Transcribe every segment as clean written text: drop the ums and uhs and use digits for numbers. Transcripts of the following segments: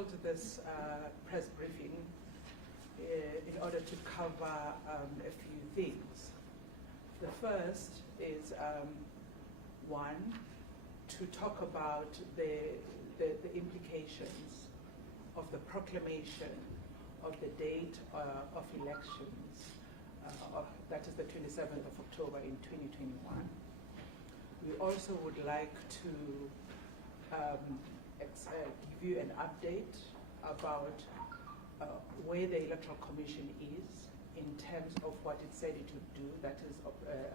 held this press briefing in order to cover a few things. The first is, one, to talk about the implications of the proclamation of the date of elections, that is the 27th of October in 2021. We also would like to give you an update about where the Electoral Commission is in terms of what it said it would do, that is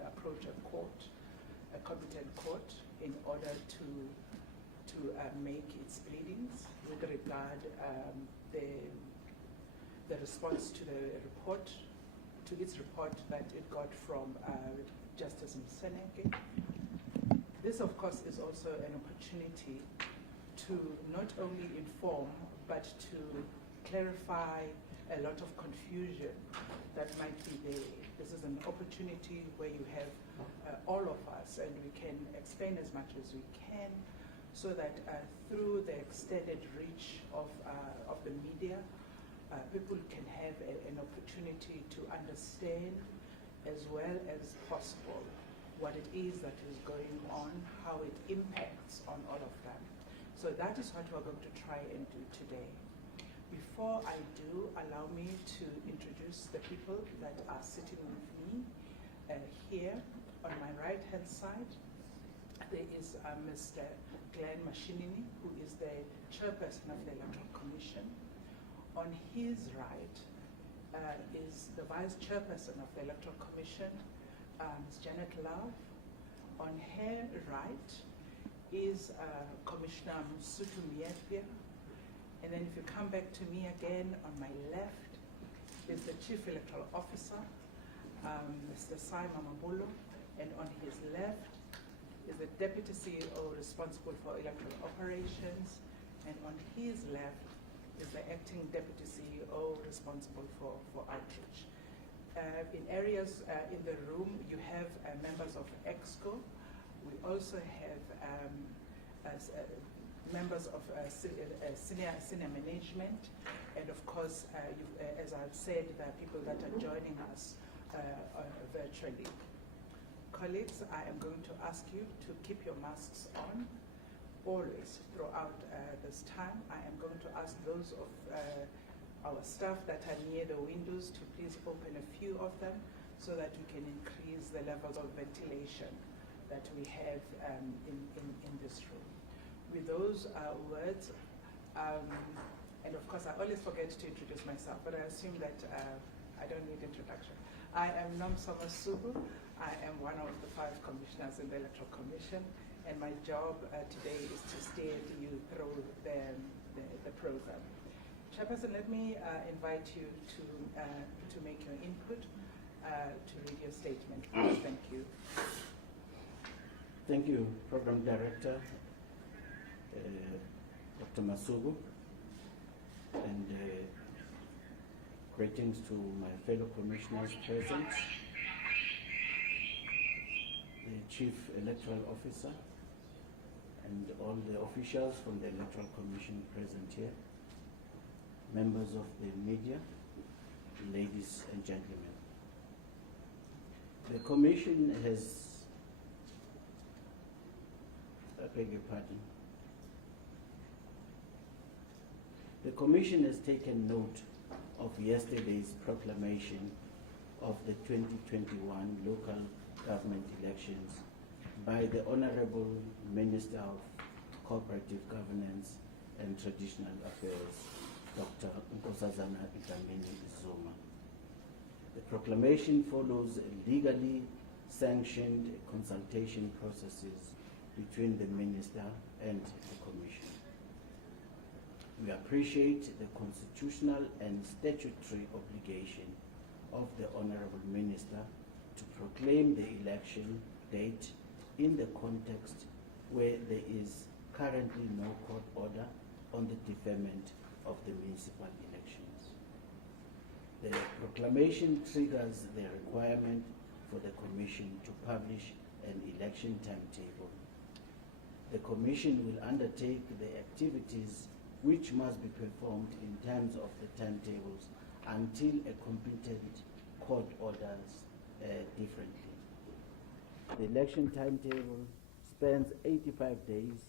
approach a competent court, in order to make its pleadings with regard the response to the report, to its report that it got from Justice Moseneke. This, of course, is also an opportunity to not only inform, but to clarify a lot of confusion that might be there. This is an opportunity where you have all of us, and we can explain as much as we can, so that through the extended reach of the media, people can have an opportunity to understand as well as possible what it is that is going on, how it impacts on all of them. So that is what we're going to try and do today. Before I do, allow me to introduce the people that are sitting with me here. On my right-hand side, there is Mr. Glenn Mashinini, who is the chairperson of the Electoral Commission. On his right is the vice chairperson of the Electoral Commission, Ms. Janet Love. On her right is Commissioner Msutu Miepia. And then if you come back to me again, on my left is the Chief Electoral Officer, Mr. Simon Mabulo. And on his left is the Deputy CEO responsible for electoral operations. And on his left is the Acting Deputy CEO responsible for outreach. In areas in the room, you have members of EXCO. We also have members of senior management, and of course, as I've said, there are people that are joining us virtually. Colleagues, I am going to ask you to keep your masks on always throughout this time. I am going to ask those of our staff that are near the windows to please open a few of them so that we can increase the levels of ventilation that we have in this room. With those words, and of course I always forget to introduce myself, but I assume that I don't need introduction. I am Nomsoma Subu. I am one of the 5 commissioners in the Electoral Commission, and my job today is to steer you through the program. Chairperson, let me invite you to make your input, to read your statement. Please. Thank you. Thank you, Program Director, Dr. Masubu, and greetings to my fellow commissioners present, the Chief Electoral Officer, and all the officials from the Electoral Commission present here, members of the media, ladies and gentlemen. The Commission has, I beg your pardon, the Commission has taken note of yesterday's proclamation of the 2021 local government elections by the Honorable Minister of Cooperative Governance and Traditional Affairs, Dr. Nkosazana Dlamini-Zuma. The proclamation follows legally sanctioned consultation processes between the Minister and the Commission. We appreciate the constitutional and statutory obligation of the Honorable Minister to proclaim the election date in the context where there is currently no court order on the deferment of the municipal elections. The proclamation triggers the requirement for the Commission to publish an election timetable. The Commission will undertake the activities which must be performed in terms of the timetables until a competent court orders differently. The election timetable spans 85 days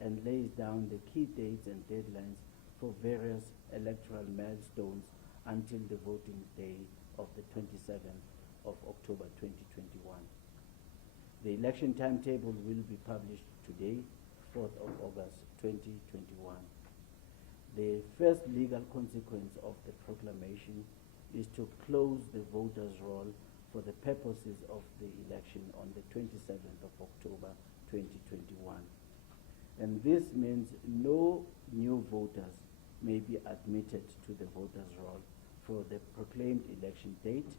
and lays down the key dates and deadlines for various electoral milestones until the voting day of the 27th of October 2021. The election timetable will be published today, 4th of August 2021. The first legal consequence of the proclamation is to close the voters' roll for the purposes of the election on the 27th of October 2021. And this means no new voters may be admitted to the voters' roll for the proclaimed election date,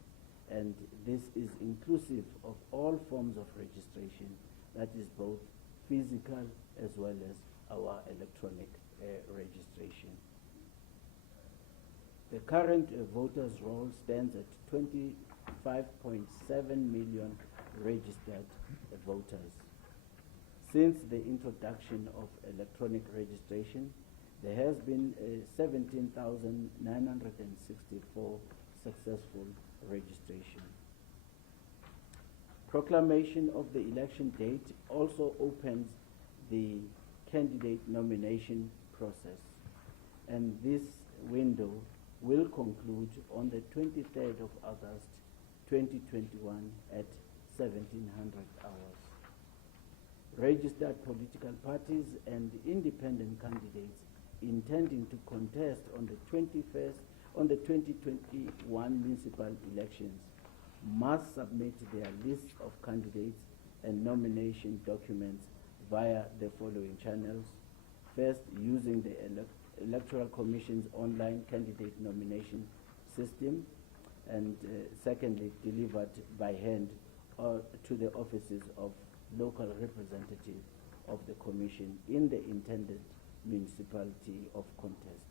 and this is inclusive of all forms of registration, that is both physical as well as our electronic registration. The current voters' roll stands at 25.7 million registered voters. Since the introduction of electronic registration, there has been 17,964 successful registration. Proclamation of the election date also opens the candidate nomination process, and this window will conclude on the 23rd of August 2021 at 1700 hours. Registered political parties and independent candidates intending to contest on the 2021 municipal elections must submit their list of candidates and nomination documents via the following channels. First, using the Electoral Commission's online candidate nomination system, and secondly, delivered by hand to the offices of local representative of the Commission in the intended municipality of contest.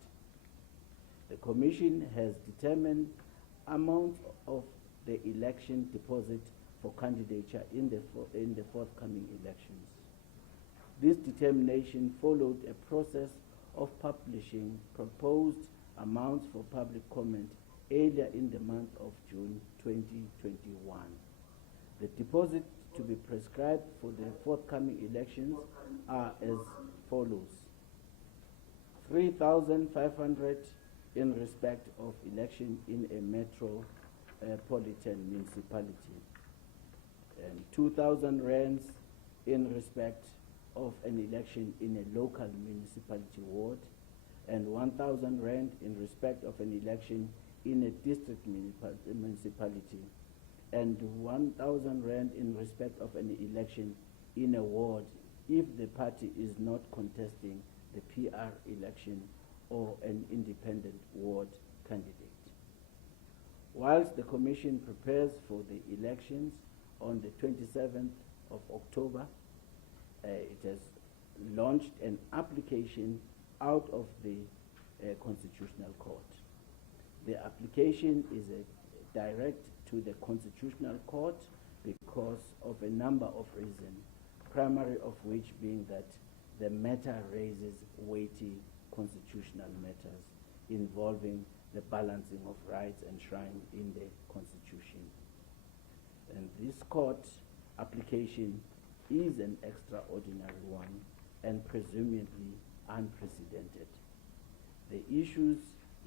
The Commission has determined amount of the election deposit for candidature in the forthcoming elections. This determination followed a process of publishing proposed amounts for public comment earlier in the month of June 2021. The deposit to be prescribed for the forthcoming elections are as follows: 3,500 in respect of election in a metropolitan municipality, and 2,000 rands in respect of an election in a local municipality ward, and 1,000 rand in respect of an election in a district municipality, and 1,000 rand in respect of an election in a ward if the party is not contesting the PR election or an independent ward candidate. Whilst the Commission prepares for the elections on the 27th of October, it has launched an application out of the Constitutional Court. The application is direct to the Constitutional Court because of a number of reasons, primary of which being that the matter raises weighty constitutional matters involving the balancing of rights enshrined in the Constitution. And this court application is an extraordinary one and presumably unprecedented. The issues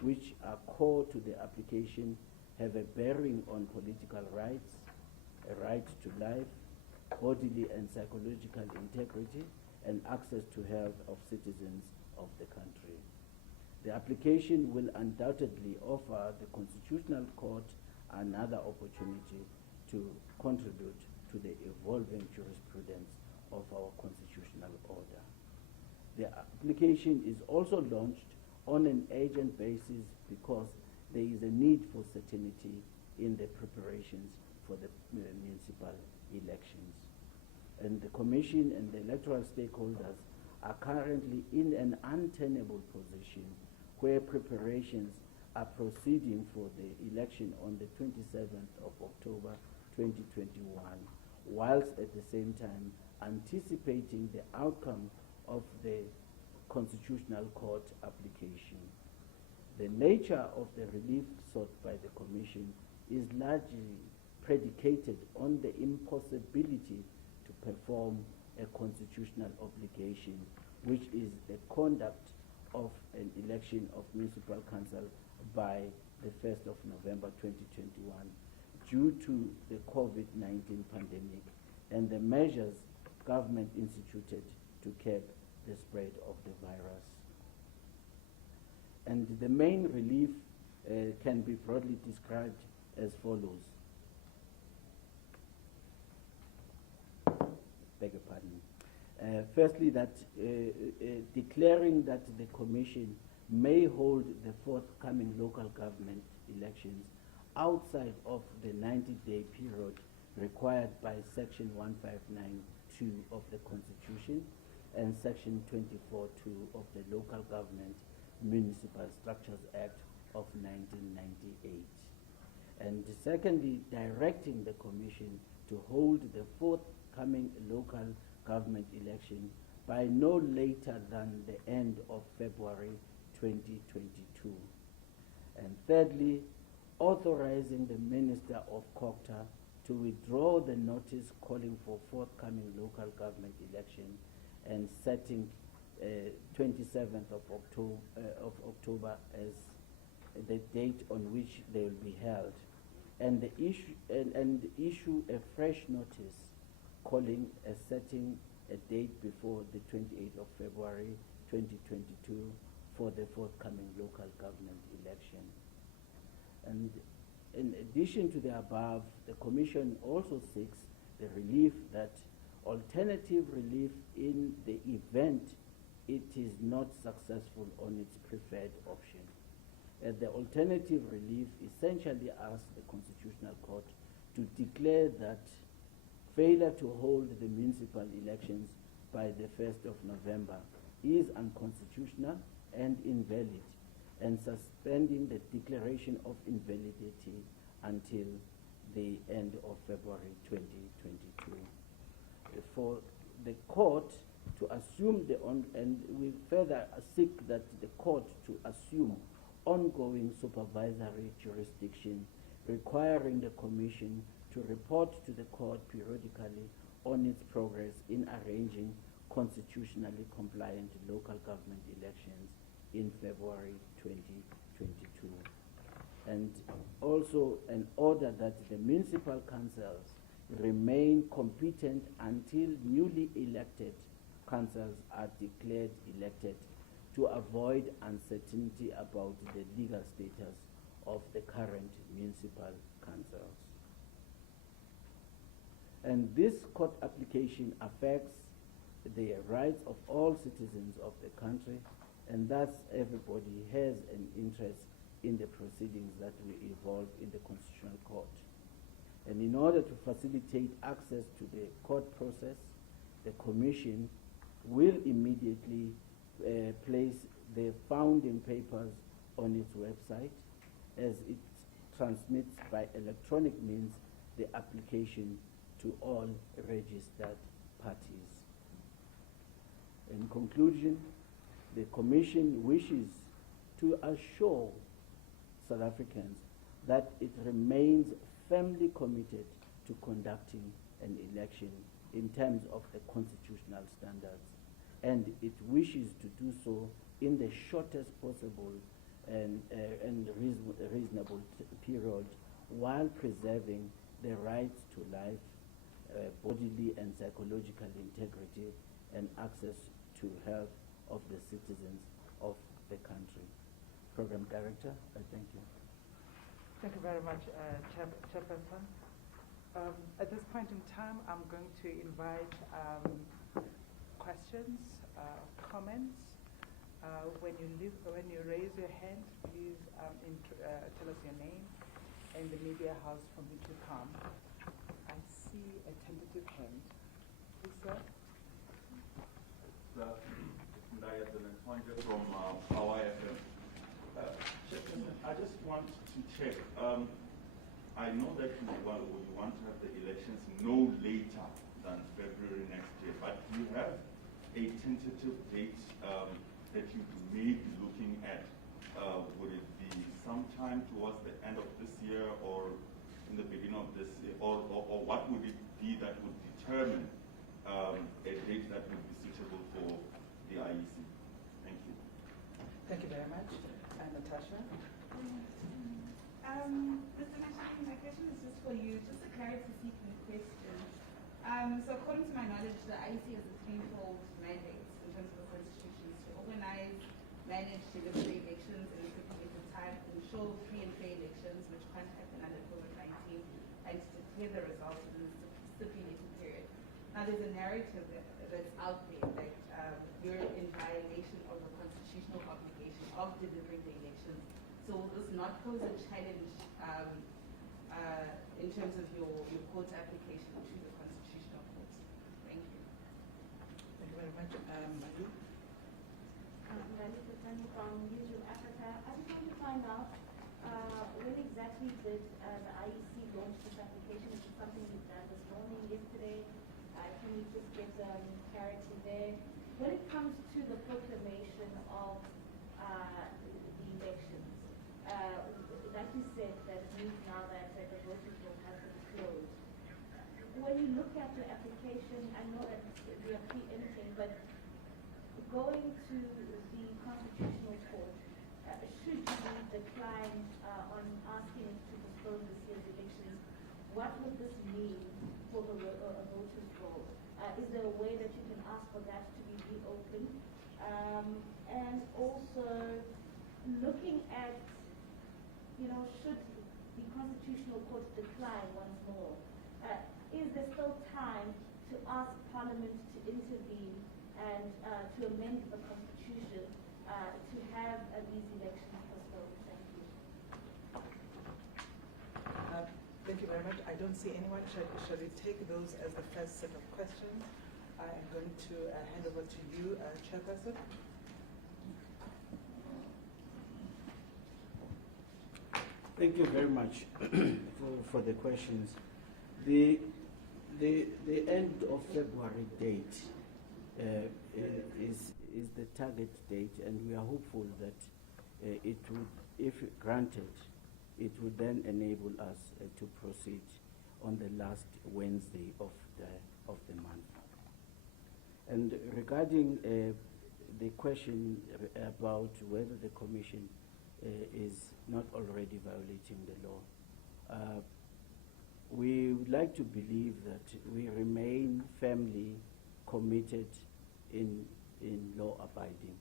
which are core to the application have a bearing on political rights, a right to life, bodily and psychological integrity, and access to health of citizens of the country. The application will undoubtedly offer the Constitutional Court another opportunity to contribute to the evolving jurisprudence of our constitutional order. The application is also launched on an urgent basis because there is a need for certainty in the preparations for the municipal elections. And the Commission and the electoral stakeholders are currently in an untenable position where preparations are proceeding for the election on the 27th of October 2021, whilst at the same time anticipating the outcome of the Constitutional Court application. The nature of the relief sought by the Commission is largely predicated on the impossibility to perform a constitutional obligation, which is the conduct of an election of municipal council by the 1st of November 2021 due to the COVID-19 pandemic and the measures government instituted to curb the spread of the virus. And the main relief can be broadly described as follows. Beg your pardon. Firstly, that declaring that the Commission may hold the forthcoming local government elections outside of the 90-day period required by Section 1592 of the Constitution and Section 24.2 of the Local Government Municipal Structures Act of 1998. And secondly, directing the Commission to hold the forthcoming local government election by no later than the end of February 2022. And thirdly, authorizing the Minister of COGTA to withdraw the notice calling for forthcoming local government election and setting 27th of October as the date on which they will be held, and issue a fresh notice calling a setting a date before the 28th of February 2022 for the forthcoming local government election. And in addition to the above, the Commission also seeks the relief that alternative relief in the event it is not successful on its preferred option. The alternative relief essentially asks the Constitutional Court to declare that failure to hold the municipal elections by the 1st of November is unconstitutional and invalid, and suspending the declaration of invalidity until the end of February 2022. For the court to assume and we further seek that the court to assume ongoing supervisory jurisdiction, requiring the Commission to report to the court periodically on its progress in arranging constitutionally compliant local government elections in February 2022. And also an order that the municipal councils remain competent until newly elected councils are declared elected, to avoid uncertainty about the legal status of the current municipal councils. And this court application affects the rights of all citizens of the country, and thus everybody has an interest in the proceedings that will evolve in the Constitutional Court. And in order to facilitate access to the court process, the Commission will immediately place the founding papers on its website as it transmits by electronic means the application to all registered parties. In conclusion, the Commission wishes to assure South Africans that it remains firmly committed to conducting an election in terms of the constitutional standards, and it wishes to do so in the shortest possible and reasonable period, while preserving the rights to life, bodily and psychological integrity, and access to health of the citizens of the country. Program Director, I thank you. Thank you very much, Chairperson. At this point in time, I'm going to invite questions, comments. When you raise your hand, please tell us your name and the media house from which you come. I see a tentative hand. Please, sir. From our FM. I just want to check. I know that you want to have the elections no later than February next year, but you have a tentative date that you may be looking at? Would it be sometime towards the end of this year or in the beginning of this year? Or what would it be that would determine a date that would be suitable for the IEC? Thank you. Thank you very much. Natasha? Mr. Nashaki, my question is just for you, just a clarity-seeking question. So according to my knowledge, the IEC has a threefold mandate in terms of the constitution to organize, manage, deliver the elections in a stipulated time, ensure free and fair elections, which can't happen under COVID-19, and to declare the results in a stipulated period. Now, there's a narrative that's out there that you're in violation of the constitutional obligation of delivering the elections. So will this not pose a challenge in terms of your court's application to the Constitutional Court? Thank you. Thank you very much. Madu? Madu from YouTube Africa. I just want to find out when exactly did the IEC launch this application? Is it something you've done this morning, yesterday? Can you just get clarity there? When it comes to the proclamation of the elections, like you said, that it means now that the voting will have been closed. When you look at the application, I know that we are preempting, but going to the Constitutional Court, should you decline on asking it to postpone this year's elections, what would this mean for the voters' roll? Is there a way that you can ask for that to be reopened? And also, looking at, should the Constitutional Court decline once more, is there still time to ask Parliament to intervene and to amend the Constitution to have these elections postponed? Thank you. Thank you very much. I don't see anyone. Shall we take those as the first set of questions? I am going to hand over to you, Chairperson. Thank you very much for the questions. The end of February date is the target date, and we are hopeful that it would, if granted, it would then enable us to proceed on the last Wednesday of the month. And regarding the question about whether the Commission is not already violating the law, we would like to believe that we remain firmly committed in law abiding.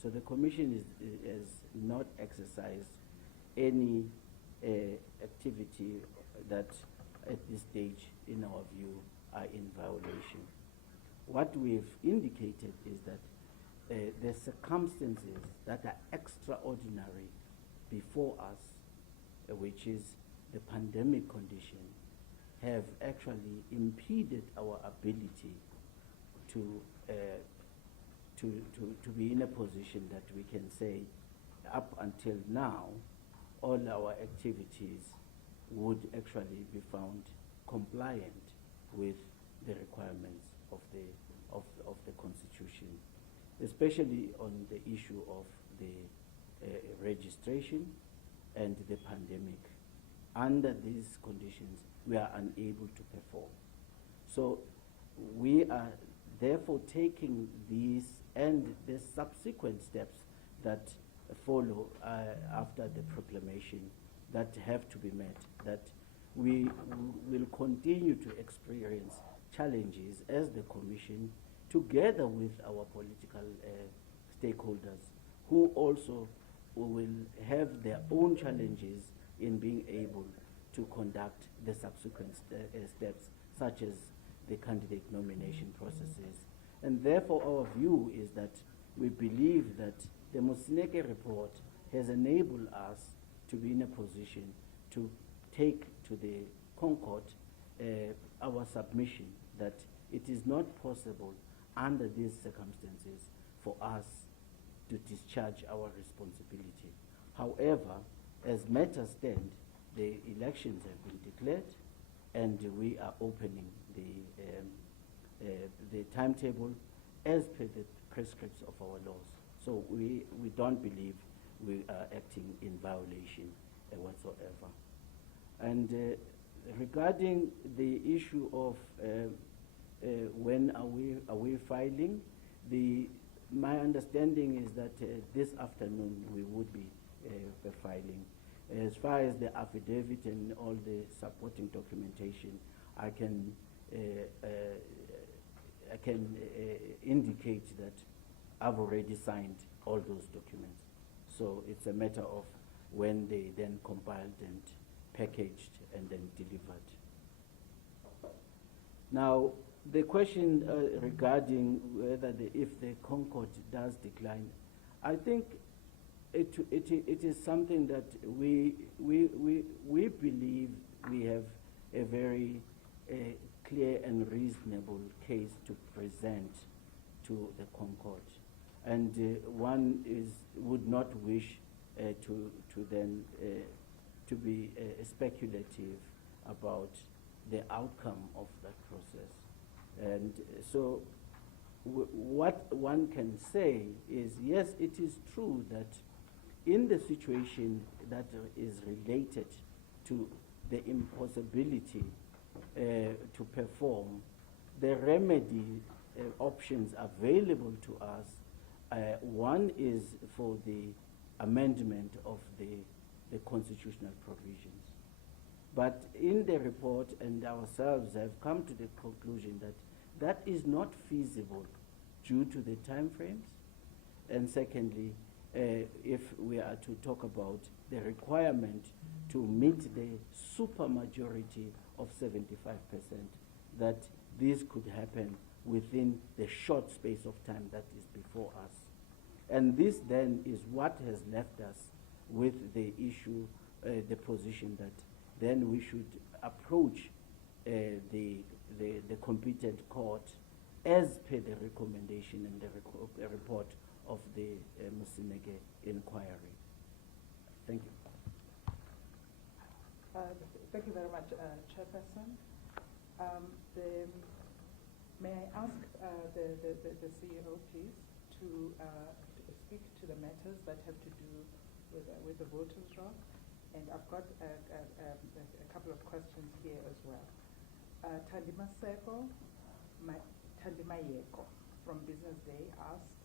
So the Commission has not exercised any activity that at this stage, in our view, are in violation. What we've indicated is that the circumstances that are extraordinary before us, which is the pandemic condition, have actually impeded our ability to be in a position that we can say, up until now, all our activities would actually be found compliant with the requirements of the Constitution, especially on the issue of the registration and the pandemic. Under these conditions, we are unable to perform. So we are therefore taking these and the subsequent steps that follow after the proclamation that have to be met, that we will continue to experience challenges as the Commission, together with our political stakeholders, who also will have their own challenges in being able to conduct the subsequent steps, such as the candidate nomination processes. And therefore our view is that we believe that the Moseneke report has enabled us to be in a position to take to the Concord our submission that it is not possible under these circumstances for us to discharge our responsibility. However, as matters stand, the elections have been declared, and we are opening the timetable as per the prescripts of our laws. So we don't believe we are acting in violation whatsoever. And regarding the issue of when are we filing, my understanding is that this afternoon we would be filing. As far as the affidavit and all the supporting documentation, I can indicate that I've already signed all those documents. So it's a matter of when they then compiled and packaged and then delivered. Now, the question regarding whether if the Concord does decline, I think it is something that we believe we have a very clear and reasonable case to present to the Concord, and one would not wish to be speculative about the outcome of that process. And so what one can say is, yes, it is true that in the situation that is related to the impossibility to perform, the remedy options available to us, one is for the amendment of the constitutional provisions. But in the report, and ourselves have come to the conclusion that that is not feasible due to the time frames. And secondly, if we are to talk about the requirement to meet the supermajority of 75%, that this could happen within the short space of time that is before us. And this then is what has left us with the issue, the position that then we should approach the competent court as per the recommendation and the report of the Moseneke inquiry. Thank you. Thank you very much, Chairperson. May I ask the CEO, please, to speak to the matters that have to do with the voters' roll? And I've got a couple of questions here as well. Tandimaseko Tandimayeko from Business Day asks,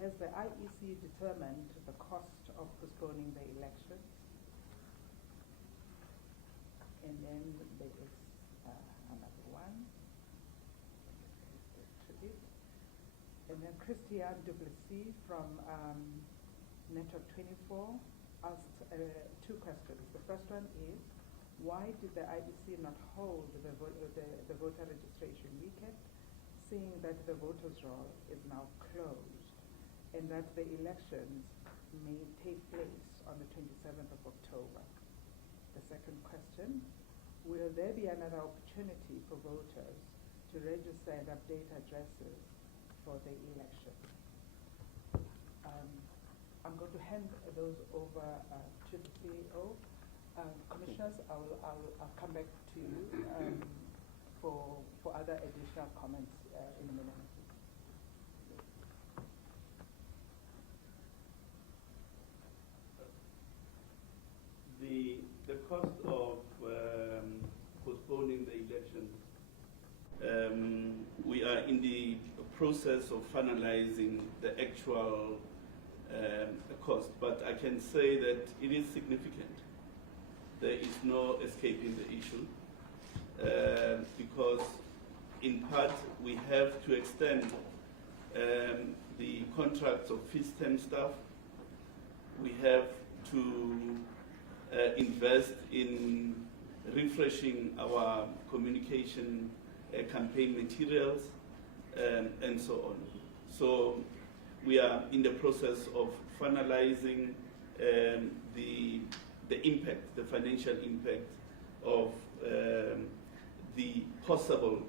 has the IEC determined the cost of postponing the election? And then there is another one. To it. And then Christian Duplessis from Network 24 asked two questions. The first one is, why did the IEC not hold the voter registration weekend, seeing that the voters' roll is now closed and that the elections may take place on the 27th of October? The second question, will there be another opportunity for voters to register and update addresses for the election? I'm going to hand those over to the CEO. Commissioners, I'll come back to you for other additional comments in a minute. The cost of postponing the elections, we are in the process of finalizing the actual cost, but I can say that it is significant. There is no escaping the issue because in part we have to extend the contracts of fixed term staff. We have to invest in refreshing our communication campaign materials and so on. So we are in the process of finalizing the impact, the financial impact of the possible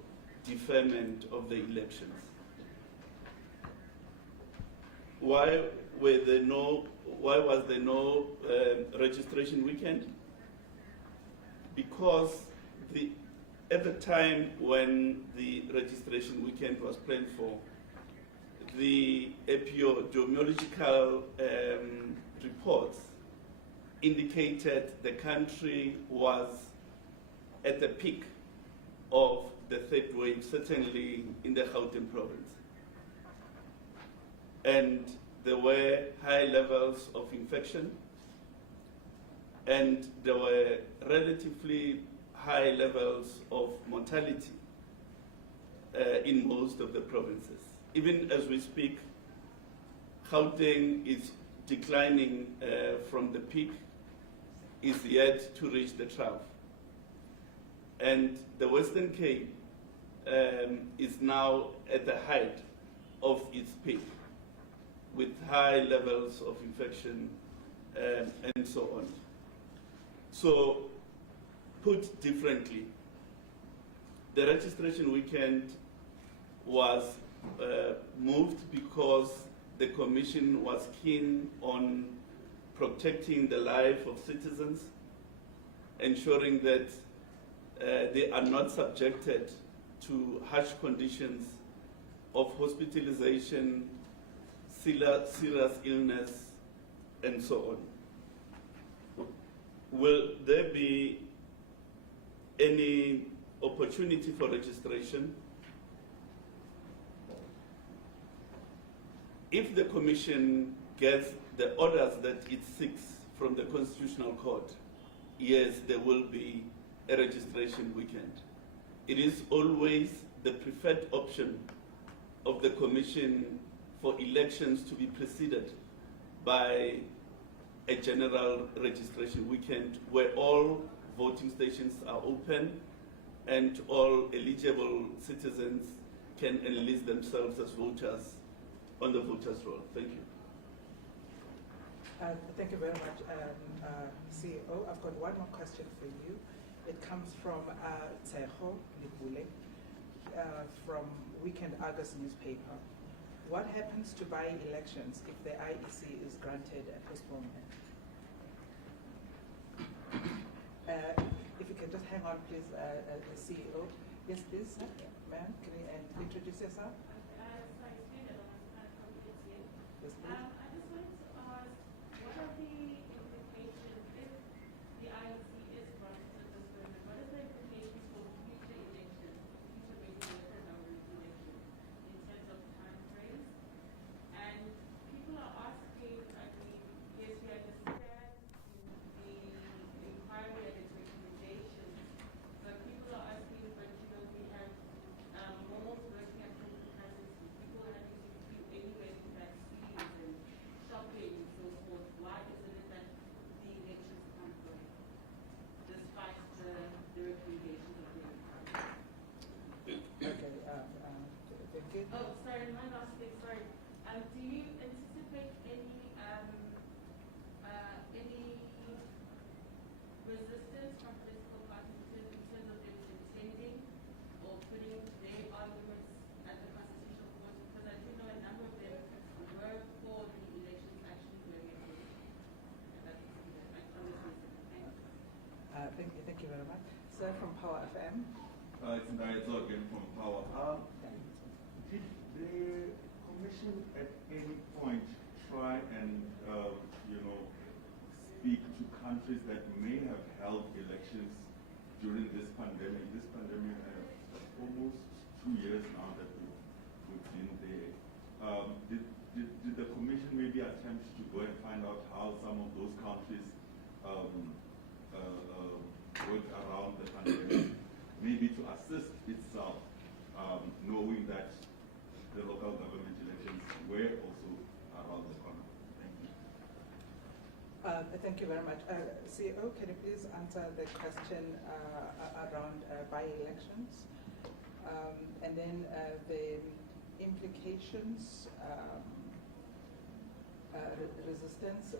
deferment of the elections. Why was there no registration weekend? Because at the time when the registration weekend was planned for, the epidemiological reports indicated the country was at the peak of the third wave, certainly in the Gauteng province. And there were high levels of infection, and there were relatively high levels of mortality in most of the provinces. Even as we speak, Gauteng is declining from the peak, is yet to reach the trough. And the Western Cape is now at the height of its peak, with high levels of infection and so on. So, put differently, the registration weekend was moved because the Commission was keen on protecting the life of citizens, ensuring that they are not subjected to harsh conditions of hospitalization, serious illness, and so on. Will there be any opportunity for registration? If the Commission gets the orders that it seeks from the Constitutional Court, yes, there will be a registration weekend. It is always the preferred option of the Commission for elections to be preceded by a general registration weekend where all voting stations are open and all eligible citizens can enlist themselves as voters on the voters' roll. Thank you. Thank you very much, CEO. I've got one more question for you. It comes from Tseho Lipule from Weekend Argus newspaper. What happens to by-elections if the IEC is granted a postponement? If you can just hang on, please, the CEO. Yes, please. Ma'am, can you introduce yourself? Yes, please. I just wanted to ask, what are the implications if the IEC is granted a postponement? What are the implications for future elections, future regular elections in terms of time frames? And people are asking, I mean, yes, we understand the inquiry and its recommendations, but people are asking, but you know, we have malls working at full capacity, people having to queue anywhere for vaccines and shopping and so forth. Why isn't it that the elections can't go despite the recommendations of the inquiry? Okay, thank you. Oh, sorry, my last thing, sorry. Do you anticipate any resistance from political parties in terms of them contending or putting their arguments at the Constitutional Court? Because I do know a number of them were for the elections actually going ahead. Thank you very much. Sir from Power FM. It's Ndayezo again from Power. Did the Commission at any point try and speak to countries that may have held elections during this pandemic? This pandemic has almost 2 years now that we've been there. Did the Commission maybe attempt to go and find out how some of those countries worked around the pandemic, maybe to assist itself, knowing that the local government elections were also around the corner? Thank you. Thank you very much. CEO, can you please answer the question around by-elections? And then the implications, resistance,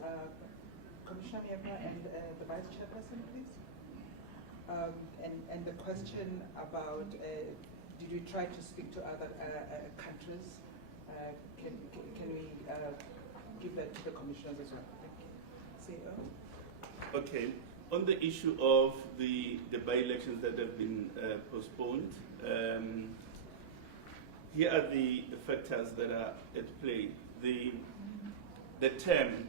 Commissioner Miepa and the Vice Chairperson, please. And the question about, did you try to speak to other countries? Can we give that to the commissioners as well? Thank you. CEO? Okay. On the issue of the by-elections that have been postponed, here are the factors that are at play. The term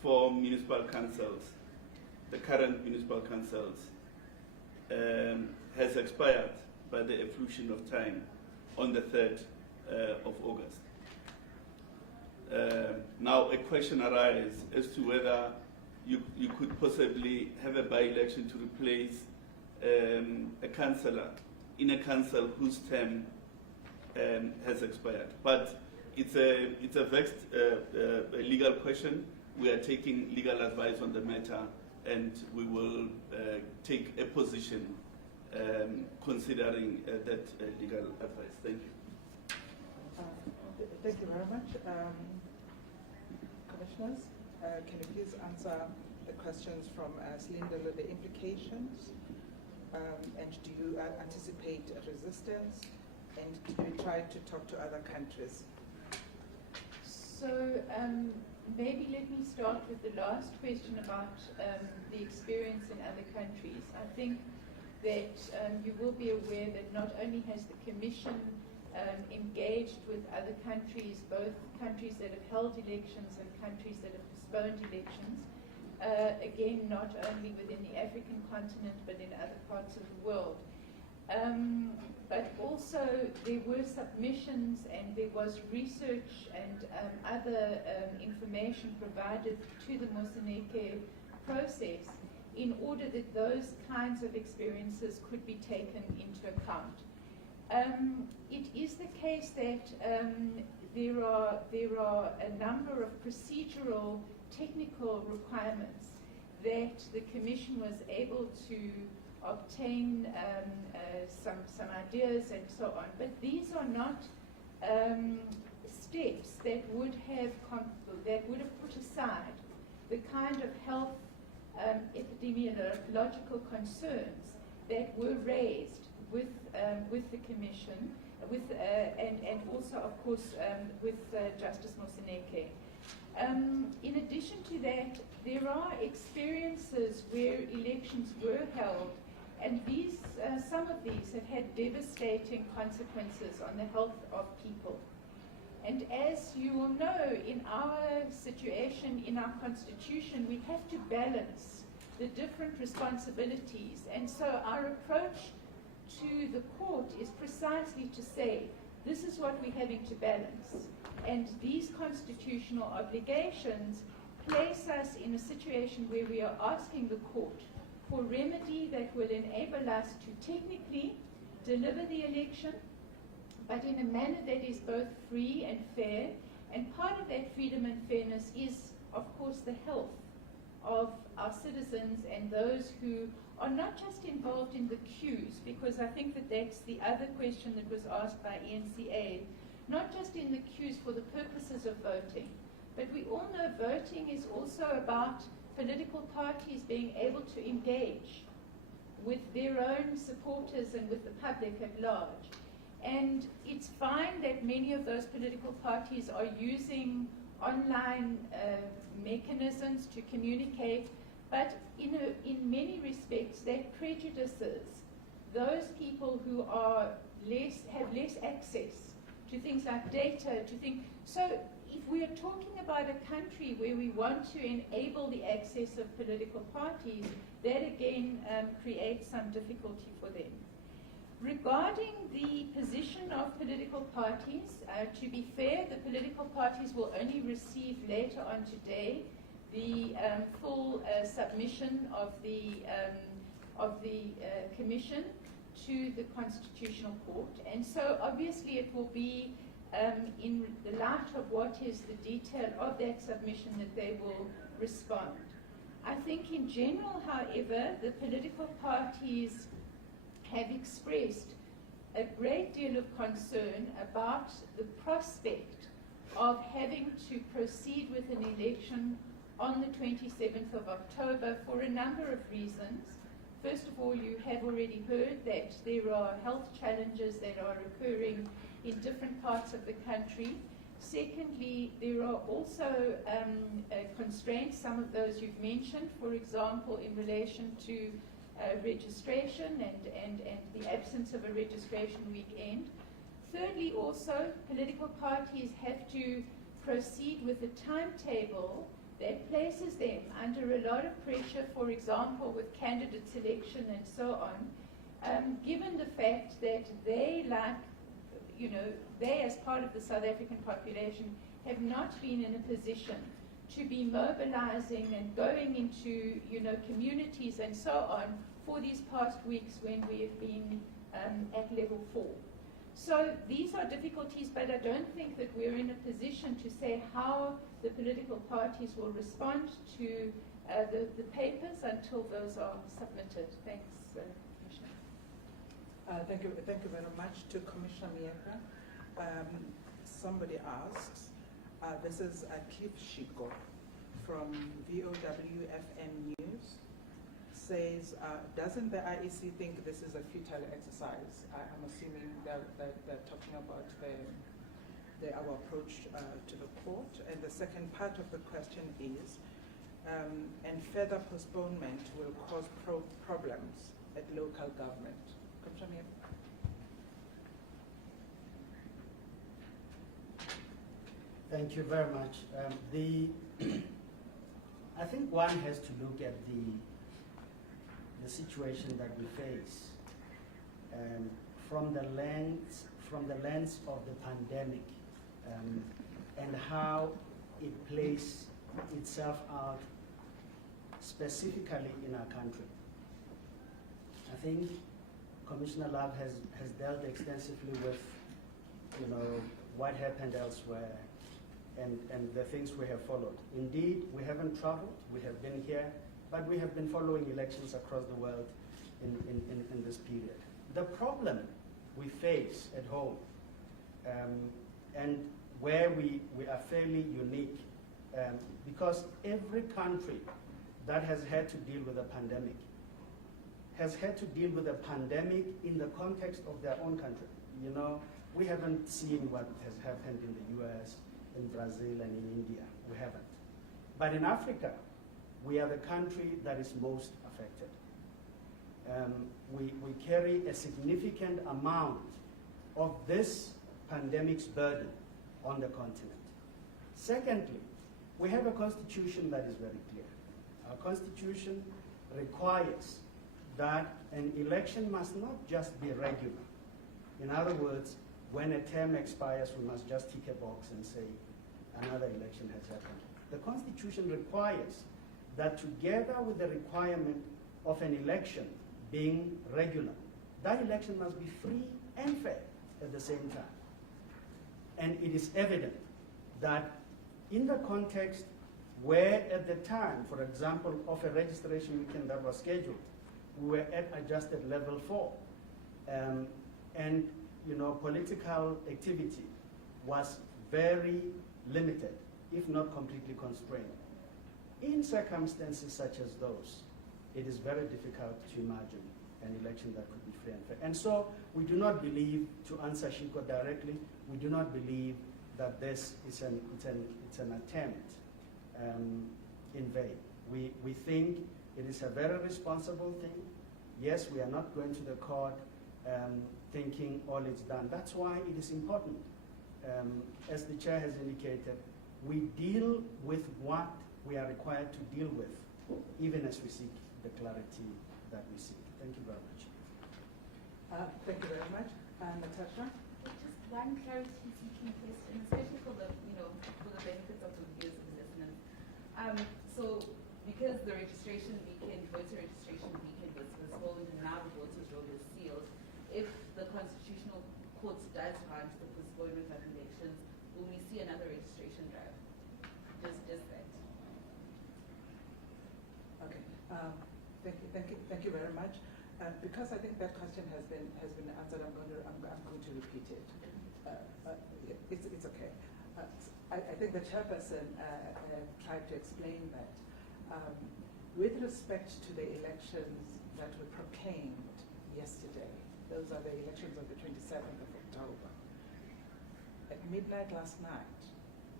for municipal councils, the current municipal councils, has expired by the efflution of time on the 3rd of August. Now a question arises as to whether you could possibly have a by-election to replace a councillor in a council whose term has expired. But it's a vexed legal question. We are taking legal advice on the matter, and we will take a position considering that legal advice. Thank you. Thank you very much. Commissioners, can you please answer the questions from Slindele, the implications, and do you anticipate a resistance, and do you try to talk to other countries? So maybe let me start with the last question about the experience in other countries. I think that you will be aware that not only has the Commission engaged with other countries, both countries that have held elections and countries that have postponed elections, again, not only within the African continent but in other parts of the world. But also there were submissions and there was research and other information provided to the Moseneke process in order that those kinds of experiences could be taken into account. It is the case that there are a number of procedural technical requirements that the Commission was able to obtain some ideas and so on. But these are not steps that would have put aside the kind of health epidemiological concerns that were raised with the Commission, and also, of course, with Justice Moseneke. In addition to that, there are experiences where elections were held, and some of these have had devastating consequences on the health of people. And as you will know, in our situation, in our constitution, we have to balance the different responsibilities. And so our approach to the court is precisely to say, this is what we're having to balance. And these constitutional obligations place us in a situation where we are asking the court for remedy that will enable us to technically deliver the election, but in a manner that is both free and fair. And part of that freedom and fairness is, of course, the health of our citizens and those who are not just involved in the queues, because I think that that's the other question that was asked by ENCA, not just in the queues for the purposes of voting, but we all know voting is also about political parties being able to engage with their own supporters and with the public at large. And it's fine that many of those political parties are using online mechanisms to communicate, but in many respects that prejudices those people who are have less access to things like data, to things. So if we are talking about a country where we want to enable the access of political parties, that again creates some difficulty for them. Regarding the position of political parties, to be fair, the political parties will only receive later on today the full submission of the Commission to the Constitutional Court. And so obviously it will be in the light of what is the detail of that submission that they will respond. I think in general, however, the political parties have expressed a great deal of concern about the prospect of having to proceed with an election on the 27th of October for a number of reasons. First of all, you have already heard that there are health challenges that are occurring in different parts of the country. Secondly, there are also constraints, some of those you've mentioned, for example, in relation to registration and the absence of a registration weekend. Thirdly, also, political parties have to proceed with a timetable that places them under a lot of pressure, for example, with candidate selection and so on, given the fact that they, like, they as part of the South African population have not been in a position to be mobilizing and going into, communities and so on for these past weeks when we have been at level 4. So these are difficulties, but I don't think that we're in a position to say how the political parties will respond to the papers until those are submitted. Thanks, Commissioner. Thank you very much to Commissioner Mieka. Somebody asks, this is Cliff Shiko from VOWFM News, says, doesn't the IEC think this is a futile exercise? I'm assuming that they're talking about our approach to the court. And the second part of the question is, and further postponement will cause problems at local government. Commissioner Mieka. Thank you very much. I think one has to look at the situation that we face from the lens of the pandemic and how it plays itself out specifically in our country. I think Commissioner Love has dealt extensively with what happened elsewhere and the things we have followed. Indeed, we haven't traveled, we have been here, but we have been following elections across the world in this period. The problem we face at home, and where we are fairly unique, because every country that has had to deal with a pandemic has had to deal with a pandemic in the context of their own country. We haven't seen what has happened in the US, in Brazil, and in India. We haven't. But in Africa, we are the country that is most affected. We carry a significant amount of this pandemic's burden on the continent. Secondly, we have a constitution that is very clear. Our constitution requires that an election must not just be regular. In other words, when a term expires, we must just tick a box and say another election has happened. The Constitution requires that together with the requirement of an election being regular, that election must be free and fair at the same time. And it is evident that in the context where at the time, for example, of a registration weekend that was scheduled, we were at adjusted level 4. And political activity was very limited, if not completely constrained. In circumstances such as those, it is very difficult to imagine an election that could be free and fair. And so we do not believe, to answer Shiko directly, we do not believe that this is an attempt in vain. We think it is a very responsible thing. Yes, we are not going to the court thinking all is done. That's why it is important. As the chair has indicated, we deal with what we are required to deal with, even as we seek the clarity that we seek. Thank you very much. Thank you very much. Natasha? Just one clarity-seeking question, especially for the benefits of the viewers and listeners. So, because the registration weekend, voter registration weekend was postponed and now the voters' roll is sealed, if the Constitutional Court does grant the postponement of elections, will we see another registration drive? Just that. Okay. Thank you very much. Because I think that question has been answered, I'm going to repeat it. It's okay. I think the chairperson tried to explain that with respect to the elections that were proclaimed yesterday, those are the elections of the 27th of October. At midnight last night,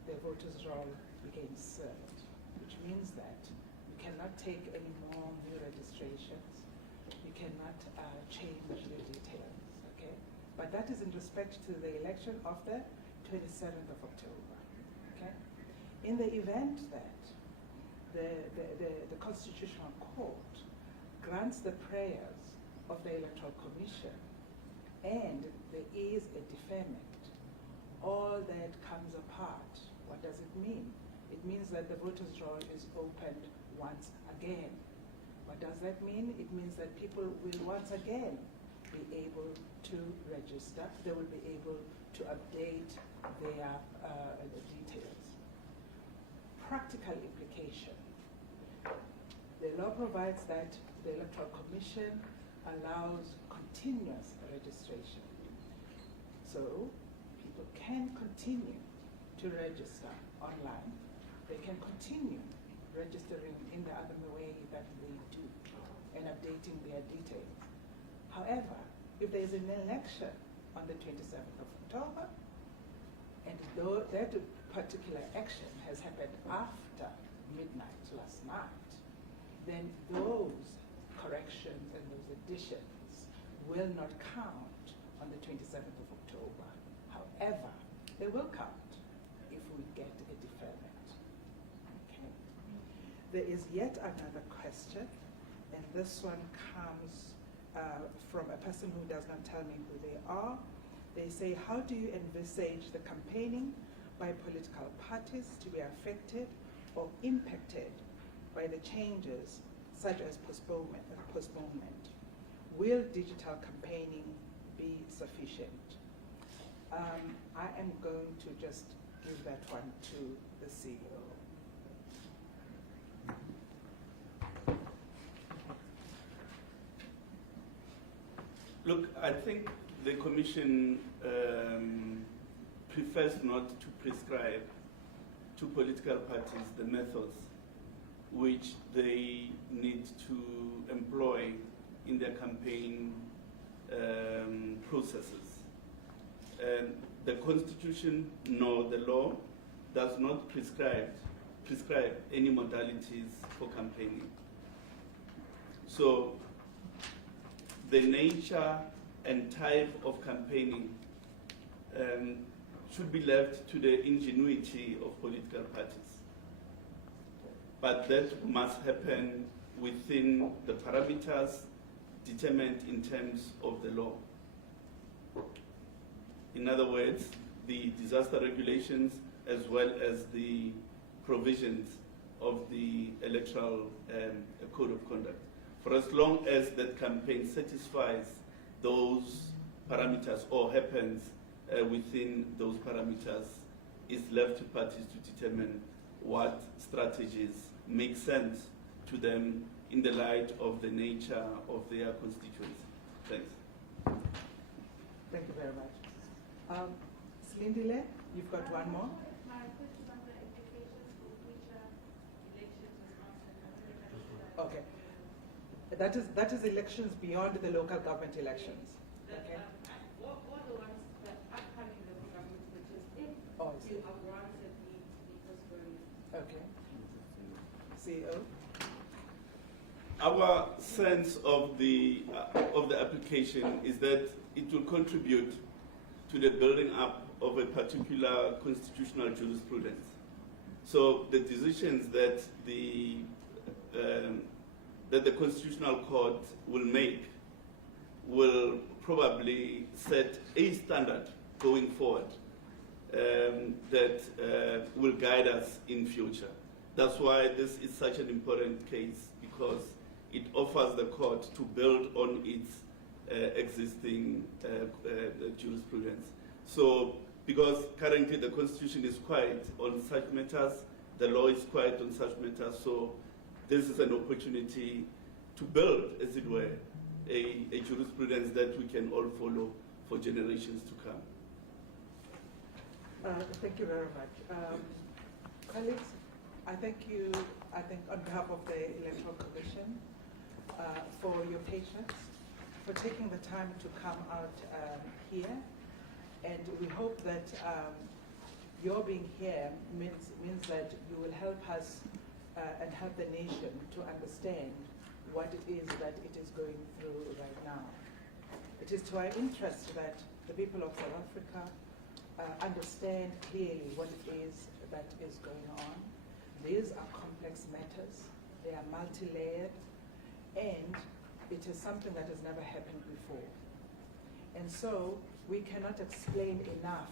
the voters' roll became sealed, which means that you cannot take any more new registrations. You cannot change your details, okay? But that is in respect to the election of the 27th of October. Okay? In the event that the Constitutional Court grants the prayers of the Electoral Commission and there is a deferment, all that comes apart. What does it mean? It means that the voters' roll is opened once again. What does that mean? It means that people will once again be able to register. They will be able to update their details. Practical implication. The law provides that the Electoral Commission allows continuous registration. So people can continue to register online. They can continue registering in the other way that they do and updating their details. However, if there is an election on the 27th of October, and though that particular action has happened after midnight last night, then those corrections and those additions will not count on the 27th of October. However, they will count if we get a deferment. Okay. There is yet another question, and this one comes from a person who does not tell me who they are. They say, how do you envisage the campaigning by political parties to be affected or impacted by the changes such as postponement? Will digital campaigning be sufficient? I am going to just give that one to the CEO. Look, I think the Commission prefers not to prescribe to political parties the methods which they need to employ in their campaign processes. The Constitution nor the law does not prescribe any modalities for campaigning. So the nature and type of campaigning should be left to the ingenuity of political parties. But that must happen within the parameters determined in terms of the law. In other words, the disaster regulations as well as the provisions of the electoral code of conduct. For as long as that campaign satisfies those parameters or happens within those parameters, it's left to parties to determine what strategies make sense to them in the light of the nature of their constituency. Thanks. Thank you very much. Slindile, you've got one more. My question on the implications for future elections was answered. Okay. That is elections beyond the local government elections. Okay. What are the ones that upcoming local government elections, if Oh, I see. you are granted the postponed? Okay. CEO. Our sense of the application is that it will contribute to the building up of a particular constitutional jurisprudence. So the decisions that the Constitutional Court will make will probably set a standard going forward that will guide us in future. That's why this is such an important case, because it offers the court to build on its existing jurisprudence. So, because currently the Constitution is quiet on such matters, the law is quiet on such matters, so this is an opportunity to build, as it were, a jurisprudence that we can all follow for generations to come. Thank you very much. Colleagues, I thank you, on behalf of the Electoral Commission, for your patience, for taking the time to come out here. And we hope that your being here means that you will help us and help the nation to understand what it is that it is going through right now. It is to our interest that the people of South Africa understand clearly what it is that is going on. These are complex matters. They are multi-layered, and it is something that has never happened before. And so we cannot explain enough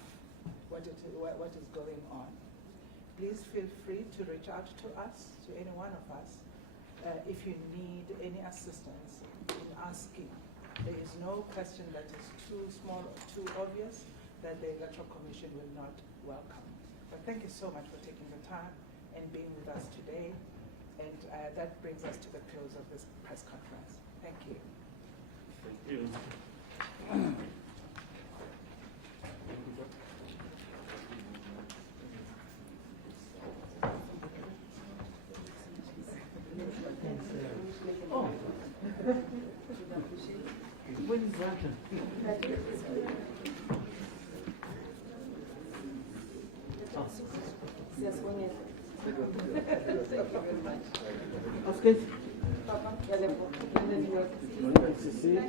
what is going on. Please feel free to reach out to us, to any one of us, if you need any assistance in asking. There is no question that is too small or too obvious that the Electoral Commission will not welcome. But thank you so much for taking the time and being with us today. And that brings us to the close of this press conference. Thank you. Thank you. Oh. When is that? Oh. Oscar? Nice to see you.